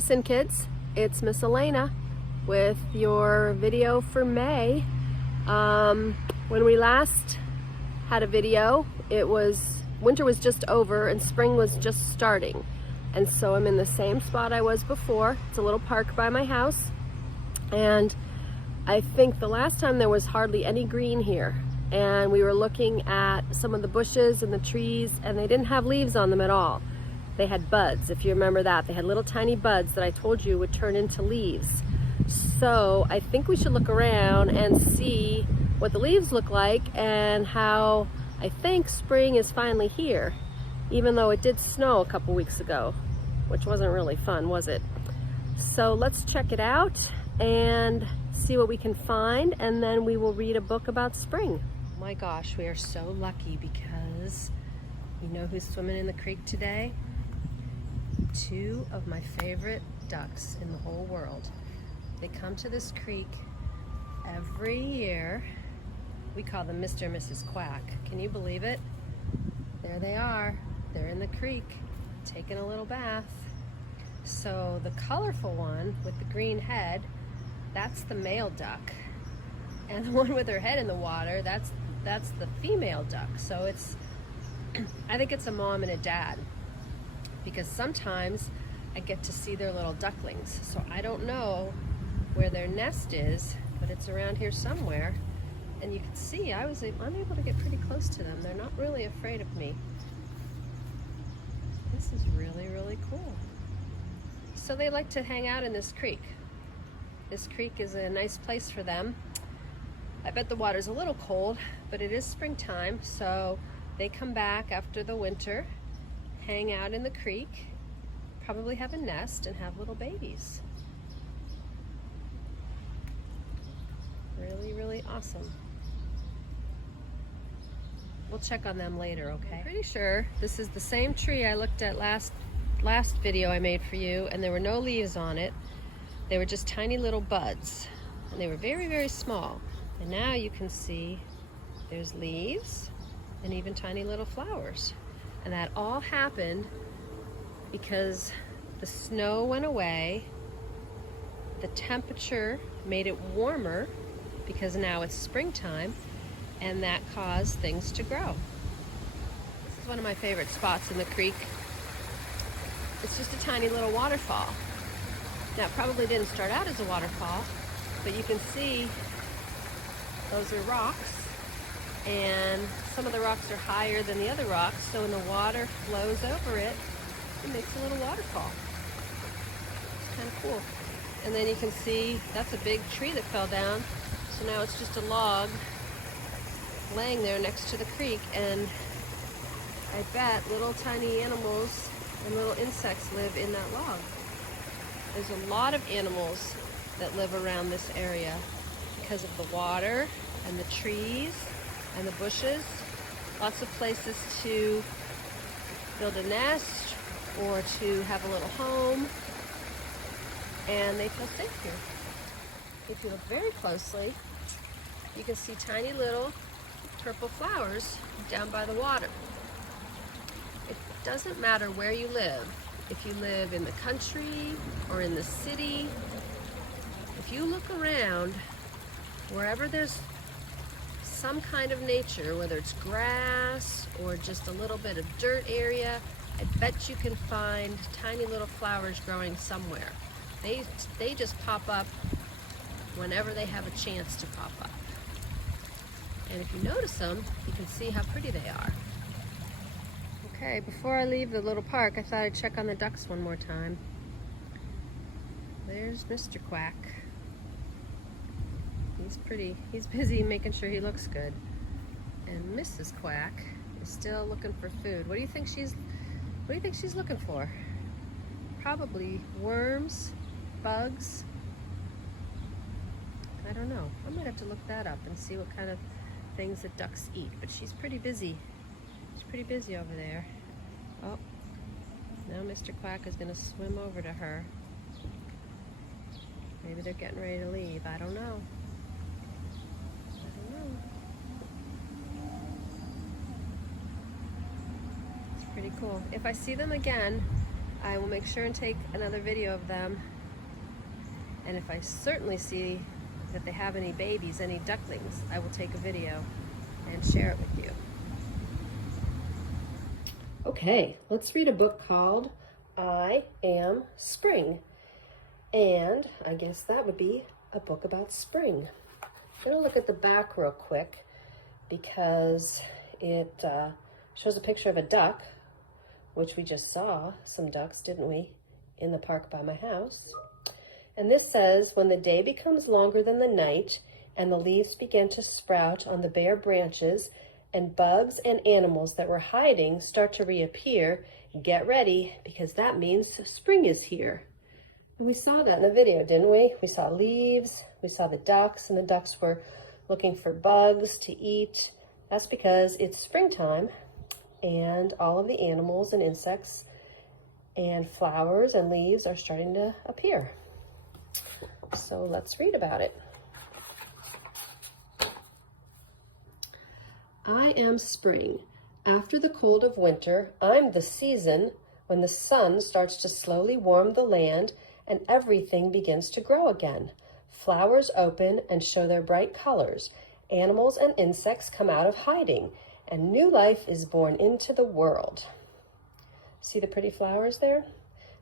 Citizen Kids, it's Miss Elena with your video for May. When we last had a video, winter was just over and spring was just starting. And so I'm in the same spot I was before. It's a little park by my house. And I think the last time there was hardly any green here. And we were looking at some of the bushes and the trees, and they didn't have leaves on them at all. They had buds, if you remember that. They had little tiny buds that I told you would turn into leaves. So I think we should look around and see what the leaves look like and how I think spring is finally here, even though it did snow a couple weeks ago, which wasn't really fun, was it? So let's check it out and see what we can find, and then we will read a book about spring. Oh my gosh, we are so lucky because you know who's swimming in the creek today? Two of my favorite ducks in the whole world. They come to this creek every year. We call them Mr. and Mrs. Quack. Can you believe it? There they are. They're in the creek taking a little bath. So the colorful one with the green head, that's the male duck. And the one with her head in the water, that's the female duck. So it's, I think it's a mom and a dad, because sometimes I get to see their little ducklings. So I don't know where their nest is, but it's around here somewhere. And you can see I'm able to get pretty close to them. They're not really afraid of me. This is really, really cool. So they like to hang out in this creek. This creek is a nice place for them. I bet the water's a little cold, but it is springtime, so they come back after the winter, hang out in the creek, probably have a nest and have little babies. Really, really awesome. We'll check on them later, okay? I'm pretty sure this is the same tree I looked at last video I made for you, and there were no leaves on it. They were just tiny little buds, and they were very, very small. And now you can see there's leaves and even tiny little flowers. And that all happened because the snow went away, the temperature made it warmer because now it's springtime, and that caused things to grow. This is one of my favorite spots in the creek. It's just a tiny little waterfall. Now it probably didn't start out as a waterfall, but you can see those are rocks, and some of the rocks are higher than the other rocks, so when the water flows over it, it makes a little waterfall. It's kind of cool. And then you can see that's a big tree that fell down, so now it's just a log laying there next to the creek, and I bet little tiny animals and little insects live in that log. There's a lot of animals that live around this area because of the water and the trees and the bushes. Lots of places to build a nest or to have a little home, and they feel safe here. If you look very closely, you can see tiny little purple flowers down by the water. It doesn't matter where you live. If you live in the country or in the city, if you look around, wherever there's some kind of nature, whether it's grass or just a little bit of dirt area, I bet you can find tiny little flowers growing somewhere. They just pop up whenever they have a chance to pop up. And if you notice them, you can see how pretty they are. Okay, before I leave the little park, I thought I'd check on the ducks one more time. There's Mr. Quack. He's busy making sure he looks good. And Mrs. Quack is still looking for food. What do you think she's looking for? Probably worms, bugs. I don't know. I might have to look that up and see what kind of things that ducks eat, but she's pretty busy. She's pretty busy over there. Oh, now Mr. Quack is gonna swim over to her. Maybe they're getting ready to leave. I don't know. It's pretty cool. If I see them again, I will make sure and take another video of them. And if I certainly see that they have any babies, any ducklings, I will take a video and share it with you. Okay, let's read a book called I Am Spring. And I guess that would be a book about spring. I'm going to look at the back real quick because it shows a picture of a duck, which we just saw some ducks, didn't we, in the park by my house. And this says, when the day becomes longer than the night and the leaves begin to sprout on the bare branches and bugs and animals that were hiding start to reappear, get ready because that means spring is here. And we saw that in the video, didn't we? We saw leaves, we saw the ducks, and the ducks were looking for bugs to eat. That's because it's springtime and all of the animals and insects and flowers and leaves are starting to appear. So let's read about it. I am spring. After the cold of winter, I'm the season when the sun starts to slowly warm the land and everything begins to grow again. Flowers open and show their bright colors. Animals and insects come out of hiding, and new life is born into the world. See the pretty flowers there?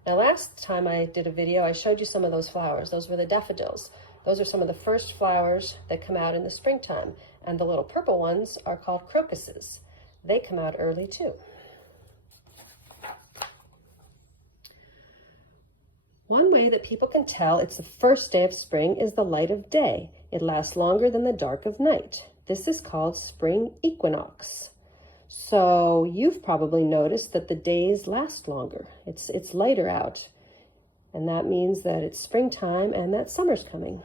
Now, last time I did a video, I showed you some of those flowers. Those were the daffodils. Those are some of the first flowers that come out in the springtime, and the little purple ones are called crocuses. They come out early too. One way that people can tell it's the first day of spring is the light of day. It lasts longer than the dark of night. This is called spring equinox. So you've probably noticed that the days last longer. It's lighter out. And that means that it's springtime and that summer's coming.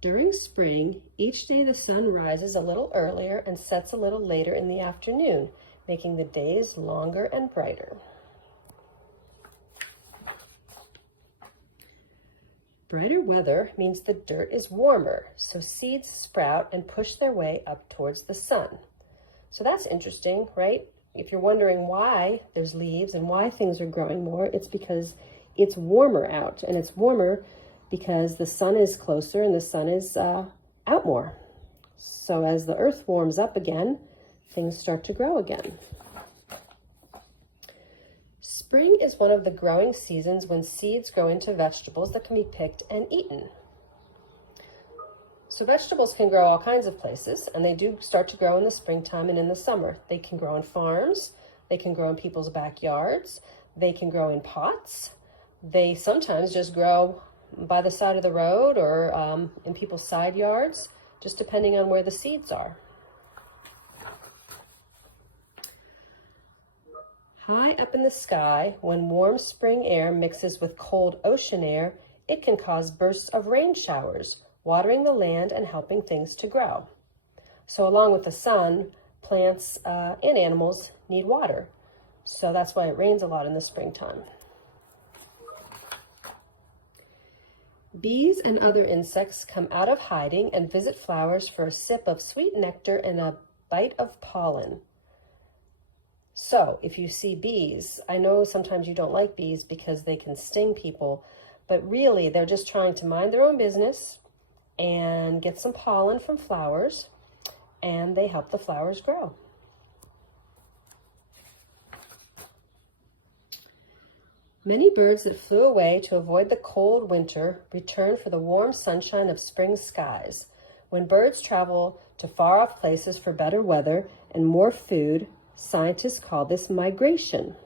During spring, each day the sun rises a little earlier and sets a little later in the afternoon, making the days longer and brighter. Brighter weather means the dirt is warmer, so seeds sprout and push their way up towards the sun. So that's interesting, right? If you're wondering why there's leaves and why things are growing more, it's because it's warmer out, and it's warmer because the sun is closer and the sun is out more. So as the earth warms up again, things start to grow again. Spring is one of the growing seasons when seeds grow into vegetables that can be picked and eaten. So vegetables can grow all kinds of places, and they do start to grow in the springtime and in the summer. They can grow in farms, they can grow in people's backyards, they can grow in pots. They sometimes just grow by the side of the road or in people's side yards, just depending on where the seeds are. High up in the sky, when warm spring air mixes with cold ocean air, it can cause bursts of rain showers, watering the land and helping things to grow. So along with the sun, plants and animals need water. So that's why it rains a lot in the springtime. Bees and other insects come out of hiding and visit flowers for a sip of sweet nectar and a bite of pollen. So if you see bees, I know sometimes you don't like bees because they can sting people, but really they're just trying to mind their own business and get some pollen from flowers, and they help the flowers grow. Many birds that flew away to avoid the cold winter return for the warm sunshine of spring skies. When birds travel to far-off places for better weather and more food, scientists call this migration.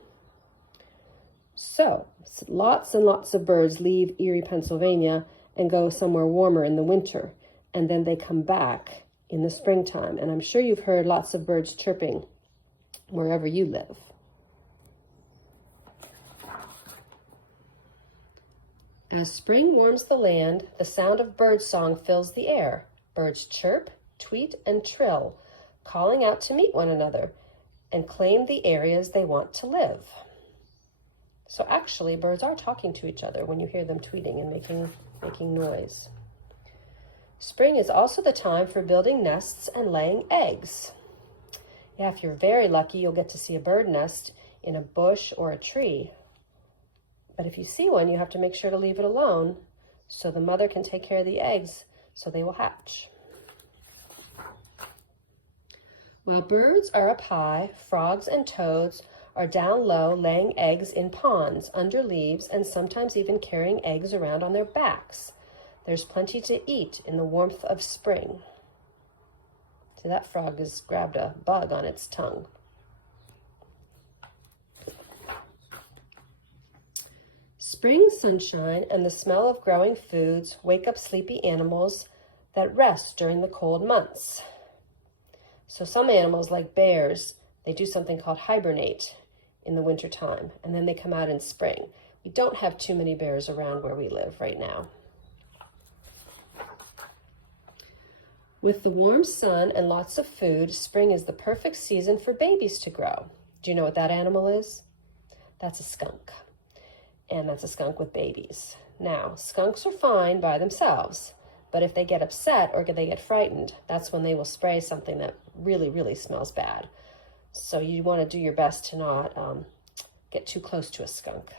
So, lots and lots of birds leave Erie, Pennsylvania and go somewhere warmer in the winter, and then they come back in the springtime. And I'm sure you've heard lots of birds chirping wherever you live. As spring warms the land, the sound of birdsong fills the air. Birds chirp, tweet, and trill, calling out to meet one another and claim the areas they want to live. So actually, birds are talking to each other when you hear them tweeting and making noise. Spring is also the time for building nests and laying eggs. Yeah, if you're very lucky, you'll get to see a bird nest in a bush or a tree. But if you see one, you have to make sure to leave it alone so the mother can take care of the eggs so they will hatch. While birds are up high, frogs and toads are down low laying eggs in ponds, under leaves, and sometimes even carrying eggs around on their backs. There's plenty to eat in the warmth of spring. See, that frog has grabbed a bug on its tongue. Spring sunshine and the smell of growing foods wake up sleepy animals that rest during the cold months. So some animals, like bears, they do something called hibernate in the wintertime, and then they come out in spring. We don't have too many bears around where we live right now. With the warm sun and lots of food, spring is the perfect season for babies to grow. Do you know what that animal is? That's a skunk. And that's a skunk with babies. Now, skunks are fine by themselves, but if they get upset or they get frightened, that's when they will spray something that really, really smells bad. So you want to do your best to not get too close to a skunk.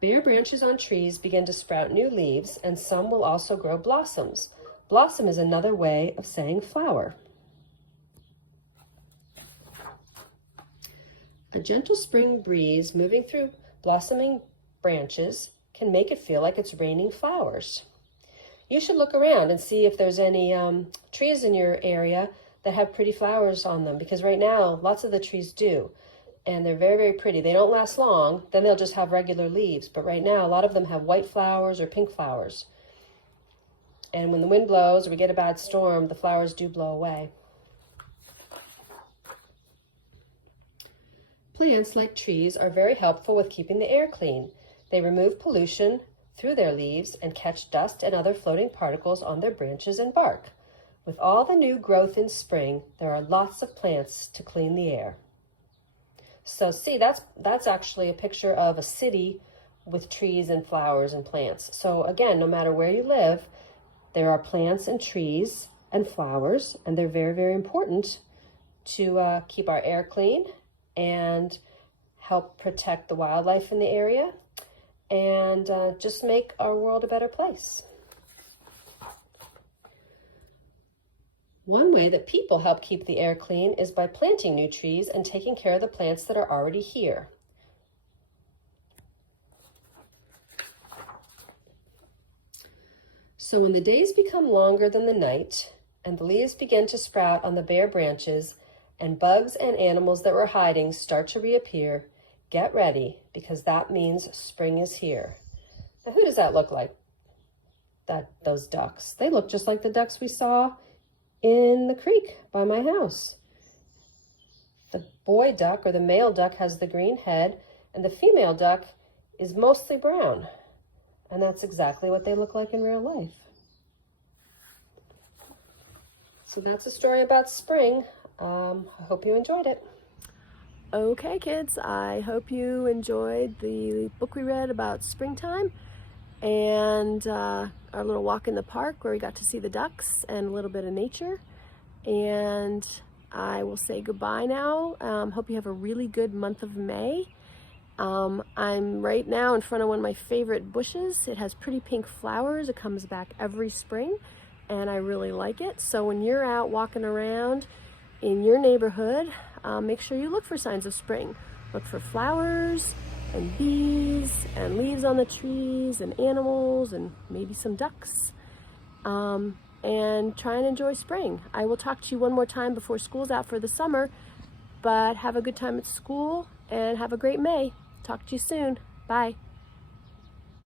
Bare branches on trees begin to sprout new leaves, and some will also grow blossoms. Blossom is another way of saying flower. A gentle spring breeze moving through blossoming branches can make it feel like it's raining flowers. You should look around and see if there's any trees in your area that have pretty flowers on them, because right now lots of the trees do. And they're very, very pretty. They don't last long, then they'll just have regular leaves. But right now, a lot of them have white flowers or pink flowers. And when the wind blows or we get a bad storm, the flowers do blow away. Plants, like trees, are very helpful with keeping the air clean. They remove pollution through their leaves and catch dust and other floating particles on their branches and bark. With all the new growth in spring, there are lots of plants to clean the air. So see, that's actually a picture of a city with trees and flowers and plants. So again, no matter where you live, there are plants and trees and flowers, and they're very, very important to keep our air clean and help protect the wildlife in the area and just make our world a better place. One way that people help keep the air clean is by planting new trees and taking care of the plants that are already here. So when the days become longer than the night and the leaves begin to sprout on the bare branches and bugs and animals that were hiding start to reappear, get ready, because that means spring is here. Now, who does that look like? Those ducks. They look just like the ducks we saw in the creek by my house. The boy duck, or the male duck, has the green head, and the female duck is mostly brown. And that's exactly what they look like in real life. So that's a story about spring. I hope you enjoyed it. Okay, kids, I hope you enjoyed the book we read about springtime and our little walk in the park where we got to see the ducks and a little bit of nature. And I will say goodbye now. Hope you have a really good month of May. I'm right now in front of one of my favorite bushes. It has pretty pink flowers. It comes back every spring and I really like it. So when you're out walking around in your neighborhood, make sure you look for signs of spring. Look for flowers and bees and leaves on the trees and animals and maybe some ducks. And try and enjoy spring. I will talk to you one more time before school's out for the summer, but have a good time at school and have a great May. Talk to you soon. Bye.